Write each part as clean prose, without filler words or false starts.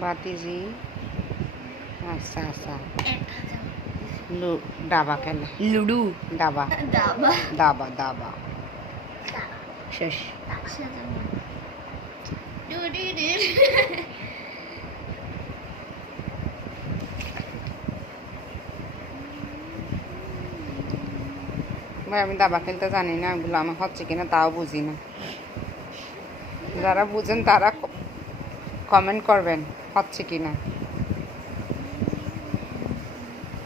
বাতিজি আচ্ছা আচ্ছা দাবা খেলা লুডু দাবা দাবা দাবা দাবা শেষ। ভাই আমি দাবা খেলতে জানি না, ওগুলো আমার হচ্ছে কিনা তাও বুঝি না। যারা বুঝেন তারা কমেন্ট করবেন হচ্ছে কিনা।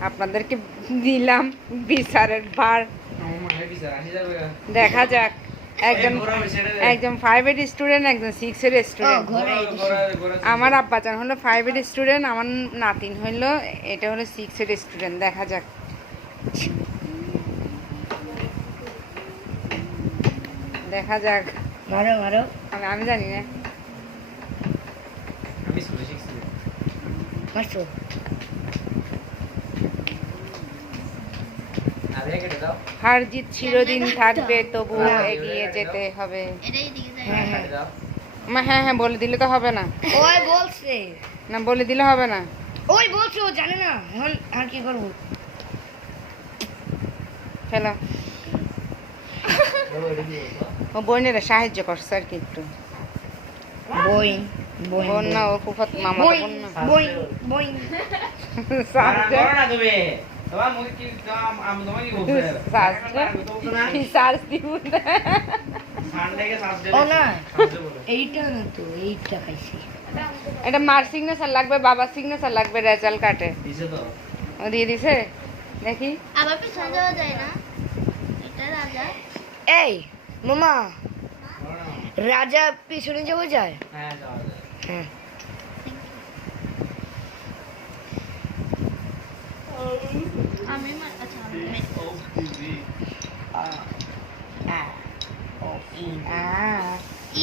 আপনাদেরকে দিলাম বিচারের ভার, দেখা যাক। একজন 5-এর স্টুডেন্ট, একজন 6-এর স্টুডেন্ট। আমার আব্বাজান হলো 5-এর স্টুডেন্ট, আমার নাতিন হইলো এটা হলো 6-এর স্টুডেন্ট। দেখা যাক, দেখা যাক। মারো মারো। আমি জানি না। মারছো। হার জিত চিরদিন থাকবে, তবু এগিয়ে যেতে হবে। হ্যাঁ হ্যাঁ বলে দিলে তো হবে না। ওই বলছে না, বলে দিলে হবে না। ওই বলছে ও জানে না, এখন আর কি করবো। খেলো। ও বোনেরা সাহায্য করছে আর কি একটু। বইন বইন বোন না, ও ফুফাত মামা তো বোন না। বইন বইন ও না, এইটা না তো, এইটা খাইছি। এটা মার সিগনেচার লাগবে, বাবার সিগনেচার লাগবে রেজাল্ট কার্ডে। ও দিয়ে দিছে, দেখি। আবার পিছনে যাওয়া যায় না, এটা রাজা। এই মামা, রাজা পিছনে যাওয়া যায়? হ্যাঁ। আমি আচ্ছা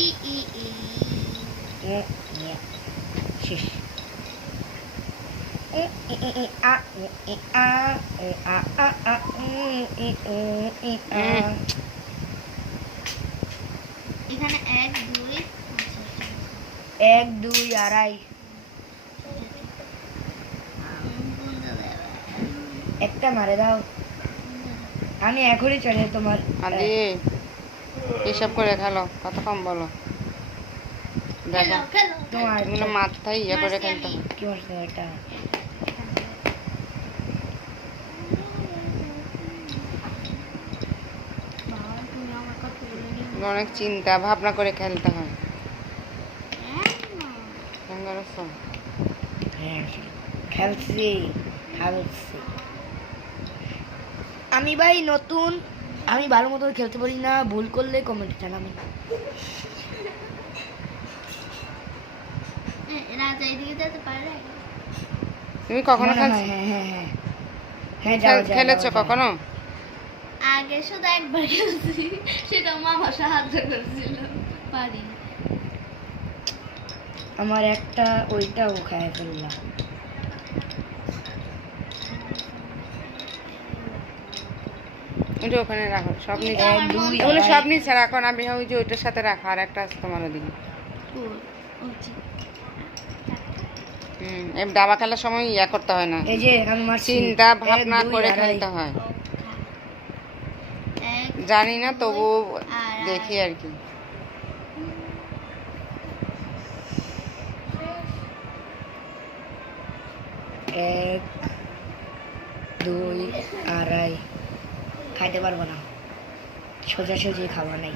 ই ই ই শেষ। এখানে 1 2 1 2 আড়াই। একটা মারে দাও, আমি এখনই চলে তোমার। আদি হিসাব করে খেলো, কত কম বলো। দেখো তোমার এগুলো মাথায় ইয়ে করে খেলতে হবে। কি বলছো এটা? অনেক চিন্তা ভাবনা করে খেলতে হয়। খেলছি। আমি ভাই নতুন, আমি ভালো মতো খেলতে পারি না, ভুল করলে কমেন্ট জানাবেন। রাজা এদিকে যেতে পারে? তুমি কখনো খেলেছো কখনো? আগে শুধু একবার খেলছি, সেটা মামা সাহায্য করছিল, পারি। আমার একটা ওইটাও খায় ফেললাম। ওইটা ওখানে রাখো, সব নিচে। 1 2 ওগুলো সব নিচে রাখো না, আমি ওই যে ওইটার সাথে রাখো, আর একটা আছে তোমারও দিন। এই দাবা খেলার সময় ইয়া করতে হয় না, এই যে আমি মারছি। চিন্তা ভাবনা করে খেলতে হয়। জানি না, তবু দেখি আর কি। 1 2 আড়াই। খাইতে পারবো না, সোজাসুজি খাওয়া নাই।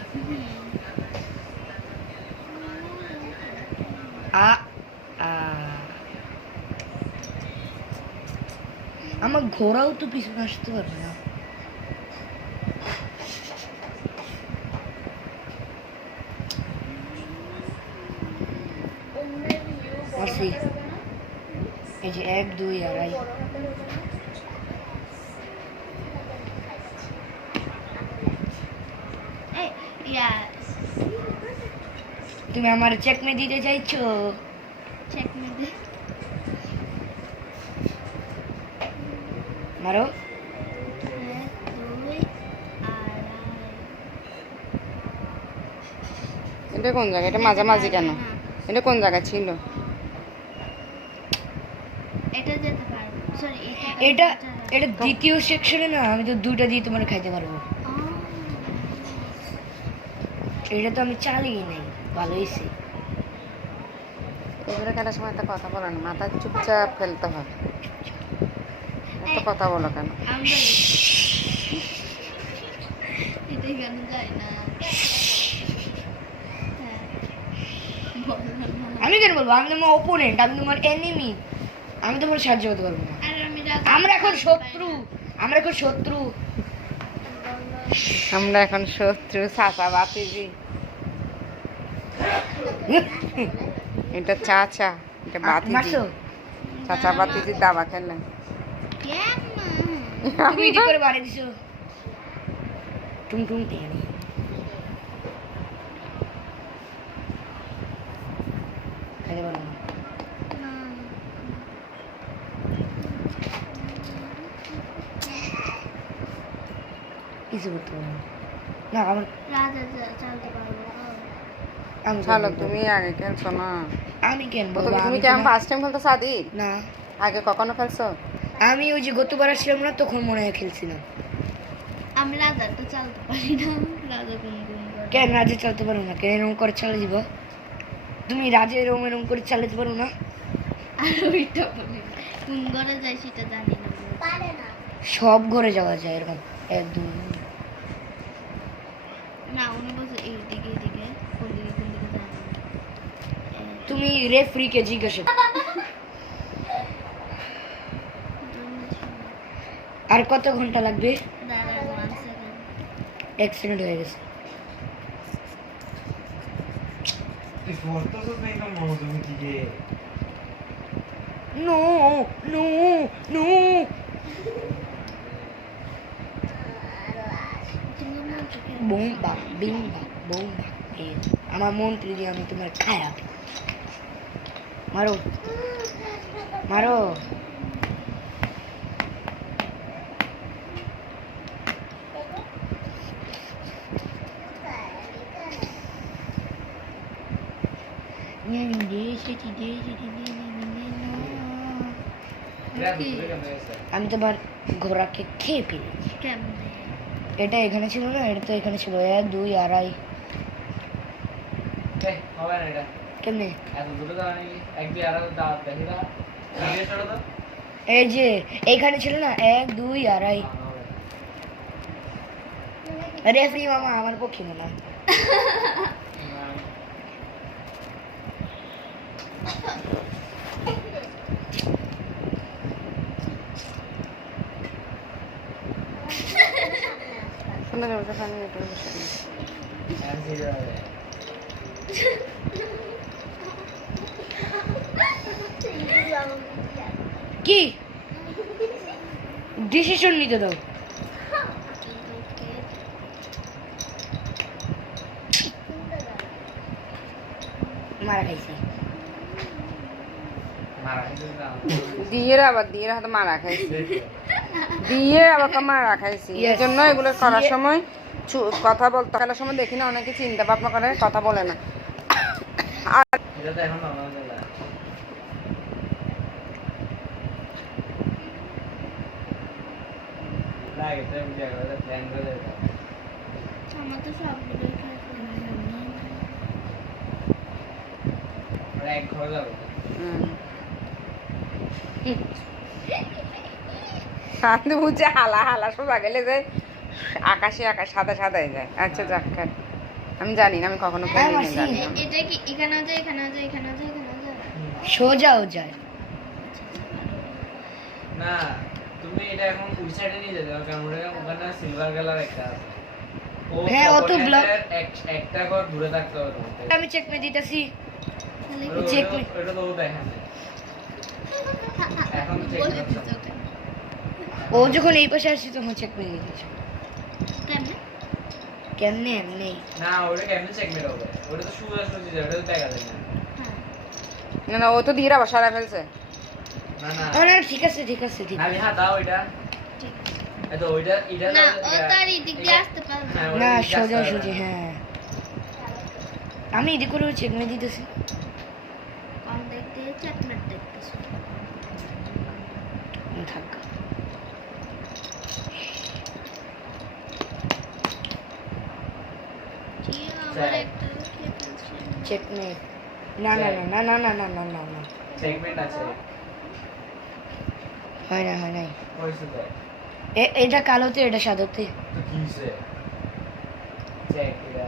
আমার ঘোড়াও তো পিছনে আসতে পারবে না। এই যে 1 2 আড়াই। তুমি আমার চেকমে দিতে চাইছো? চেকমে দে। মারো। 1 2 আড়াই। এটা কোন জায়গা? এটা মাঝামাঝি কেন? এটা কোন জায়গা ছিল? এটা যেতে পারবো সরি এটা এটা দ্বিতীয় সেকশনে না, আমি তো দুইটা দিয়ে তোমার খাইতে পারবো। এটা তো আমি চালিয়ে নাই, ভালো হয়েছে। এগুলো খেলার সময় একটা কথা বলো না, মাথা চুপচাপ ফেলতে হবে। এত কথা বলো কেন? আমরা এটা কেন যাই না হ্যাঁ বলো না। আমি কেন বলবো? আমি তোমার অপোনেন্ট, আমি তোমার এনিমি, আমি তোমার সাহায্য করতে পারবো না। আর আমি আমরা এখন শত্রু, আমরা এখন শত্রু। আমরা এখন শত্রু, চাচা বাতিজি। এটা চাচা, এটা বাতিজি। মারছো? চাচা বাতিজি দাবা খেললেন। তুমি এদিক করে বাড়ি দিছো। টুম টুম টিয়ানি। খাইতে পারবো না। কিছু করতে পারবো না। না আমার রাজা চালতে পারবো আমি চলো তুমি আগে খেলছো না? আমি কেন তো বলবো? তুমি আমি কি আমি তোমার- ফার্স্ট টাইম খেলতে সাদি? না, আগে কখনো খেলছো? আমি ওই যে গতবার আসছিলাম না, তখন মনে হয় খেলছিলাম। আমি রাজা তো চালতে পারি না রাজা কোন কোন করে কেন রাজে চালাতে পারো না? কেন এরকম করে চালিয়ে দিব? তুমি রাজে এরকম করে চালাতে পারো না? আর ওইটা বলি না। কোন ঘরে যাই সেটা জানি না পারে না সব ঘরে যাওয়া যায় এরকম একদম। না উনি বলছে এইদিকে এইদিকে কোন দিকে জানি না তুমি রেফারিকে জিজ্ঞাসা আর কত ঘন্টা লাগবে? দাঁড়াও 1 সেকেন্ড 1 সেকেন্ড হয়ে গেছে। নো নো নো, তুমি মন চোখে বোম্বা বিম্বা বোম্বা। আমার মন্ত্রী দিয়ে আমি তোমার খারাপ। মারো মারো। আমি তোমার ঘোড়াকে খেয়ে ফেলেছি। কেমনে এটা এখানে ছিল না, এটা তো এখানে ছিল। 1 2 আড়াই কেমনে? এই যে এইখানে ছিল না, 1 2 আড়াই। রেফারি মামা আমার পক্ষে মনে হয়। শোনা যাবে তো ফানি এটা বসে। কি ডিসিশন নিতে দাও? মারা খাইছি। দিয়ে হাতে মারা খাইছি, দিয়ে আবার মারা খাইছি। এই জন্য এগুলো করার সময় কথা বলতে খেলার সময় দেখি না অনেকে চিন্তা ভাবনা করে কথা বলে না। আমার তো সবগুলোই শান্তি বুঝছে হালা হালা সোজা গেলে যায় আকাশে, আকাশ সাদা সাদা হয়ে যায়। আচ্ছা যাক, আমি জানি না, আমি কখনো খেলিনি, জানি না। এটা কি এখানেও যায় এখানেও যায় এখানেও যায় এখানেও যায় সোজাও যায় না? তুমি এটা এখন ওই সাইডে নিয়ে যেতে হবে, কারণ ওখানে সিলভার কালার একটা আছে। হ্যাঁ, অত ব্লক একটা ঘর দূরে থাকতে হবে তোমাকে। আমি চেক মে দিতেছি। তাহলে চেক ওটা তো দেখেন এখন তো চেক বলে করছে। দিতে ওকে ও যখন এই পাশে আসছে তখন চেক মে দিতেছি। কেমনে কেমনে এমনি? না ওটা কেমনে চেকমেট হবে? ওটা তো সোজা সোজা যায়, ওটা তো দেখা যায় না। হ্যাঁ না ও তো দিয়ে আবার সারা ফেলছে। না না না ঠিক আছে ঠিক আছে ঠিক আমি আছে। হ্যাঁ দাও ওইটা। ঠিক এই তো ওইটা এটা না ও তার এদিক দিয়ে আসতে পারবে হ্যাঁ, না ওটা দিকে সোজা আসতে সোজা, হবে। হ্যাঁ আমি এদিক করে চেক মে দিতেছি। কম দেখতে চেকমেট দেখতেছি থাক আমার একটা খেয়ে ফেলছি। চেকমেট না না না না না না না না না সেগমেন্ট আছে হয় না হয় নাই হইছে তো এটা কালোতে এটা সাদাতে তো কি হইছে চেক এটা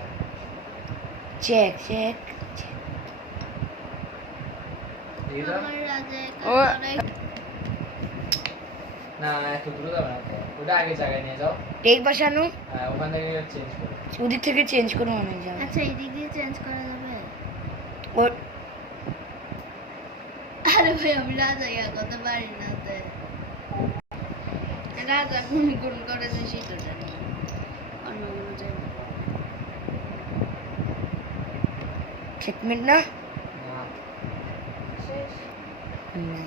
চেক চেক এটা আমার রাজা ও না এত দূর যাবে না তো। ওটা আগে জায়গায় নিয়ে যাও এই পাশে আনো হ্যাঁ ওখান থেকে চেঞ্জ করো ওদিক থেকে চেঞ্জ করো অনেক যাবে আচ্ছা এই দিক দিয়ে চেঞ্জ করা যাবে? ও আরে ভাই আমি রাজা ইয়া করতে পারি না তে রাজা কোন কোন করে যে সেটা জানি অন্যগুলো জানি চেকমেট না না শেষ না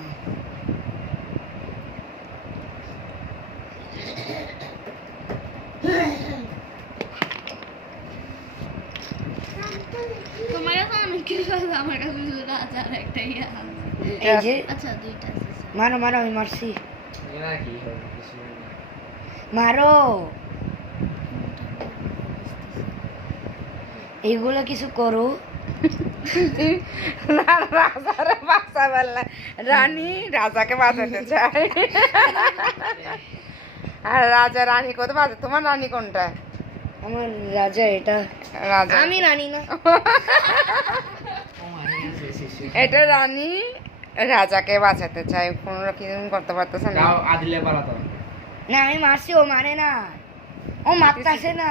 তোমার কাছে অনেক কিছু আছে আমার কাছে শুধু রাজার একটা ইয়া আছে। এই যে আচ্ছা দুইটা আছে মারো মারো আমি মারছি এরা কি হবে কিছু না মারো এইগুলো কিছু করো না রাজারে বাঁচা বললে রানী রাজাকে বাঁচাতে চায় আর রাজা রানী কোথায় বাঁচে তোমার রানী কোনটা আমার রাজা এটা রাজা আমি রানী না ও মারে গেছে শিশু এটা রানী রাজাকে বাঁচাতে চায় কোনো কিছু করতে পারতেছে না যাও আদিলে পালাতো না আমি মারছি ও মানে না ও মারতাছে না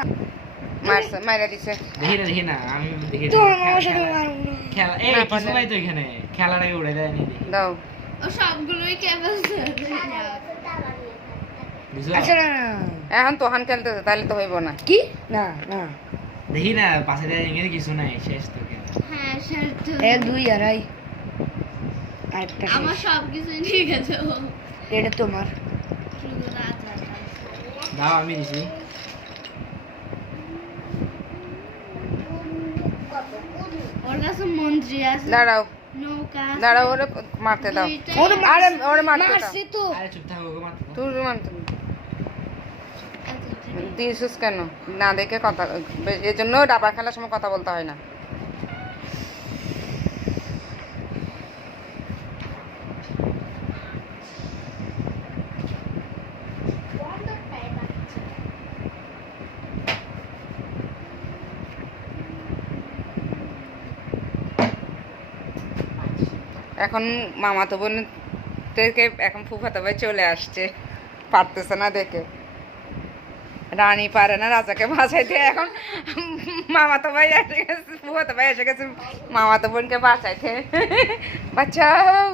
মারছে মাইরা দিছে দেখি না আমি দেখি তো আমার সাথে মারো না। খেলা এই না, কিছু পারলে- নাই তো এখানে খেলাটাকে উড়ে দেয় নি দেখি দাও ও সবগুলোই কেবল বুঝছো আচ্ছা না না। এখন তোহান খেলতেছে তাহলে তো হইব না কি না না দেখি না পাশে দেয় এখানে কিছু নাই শেষ তো খেলা হ্যাঁ স্যার তো এক দুই আড়াই আরেকটা শেষ। আমার সবকিছু ঠিক আছে ও এটা তোমার শুধু রাজা দাও আমি দিছি ওর কাছে মন্ত্রী আছে দাঁড়াও নৌকা আছে, দাঁড়াও ওরে মারতে দাও দুইটাই ওরে আরে ওরে মারতে দাও মারছি তো আরে চুপ থাকো গো মাত্র তুই মারতে আছে, ঠিক আছে। দিয়েছিস কেন না দেখে কথা এই জন্য ডাবা খেলার সময় কথা বলতে হয় না এখন মামাতো বোন থেকে এখন ফুফাতো ভাই চলে আসছে পারতেছে না দেখে রানী পারে না রাজাকে বাঁচাইতে এখন মামাতো ভাই এসে গেছে ফুফাতো ভাই এসে গেছে মামাতো বোনকে বাঁচাইতে বাঁচাও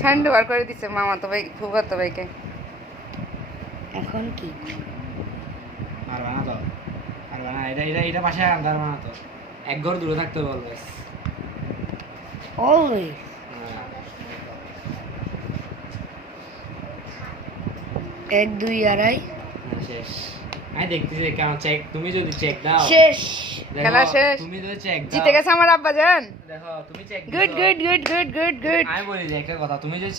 সান্ডবার করে দিচ্ছে মামাতো ভাই ফুফাতো ভাইকে এখন কি আর বানাতো আর বানা এটা পাশে আন্দার বানাতো এক ঘর দূরে থাকতে বলবে অলওয়েজ এক দুই আড়াই শেষ আমি দেখতেছি কেমন চেক তুমি যদি চেক দাও শেষ দেখো, খেলা শেষ। তুমি যদি চেক দাও জিতে গেছে আমার আব্বা জান দেখো তুমি check good good good good good good আমি বলি যে একটা কথা তুমি যদি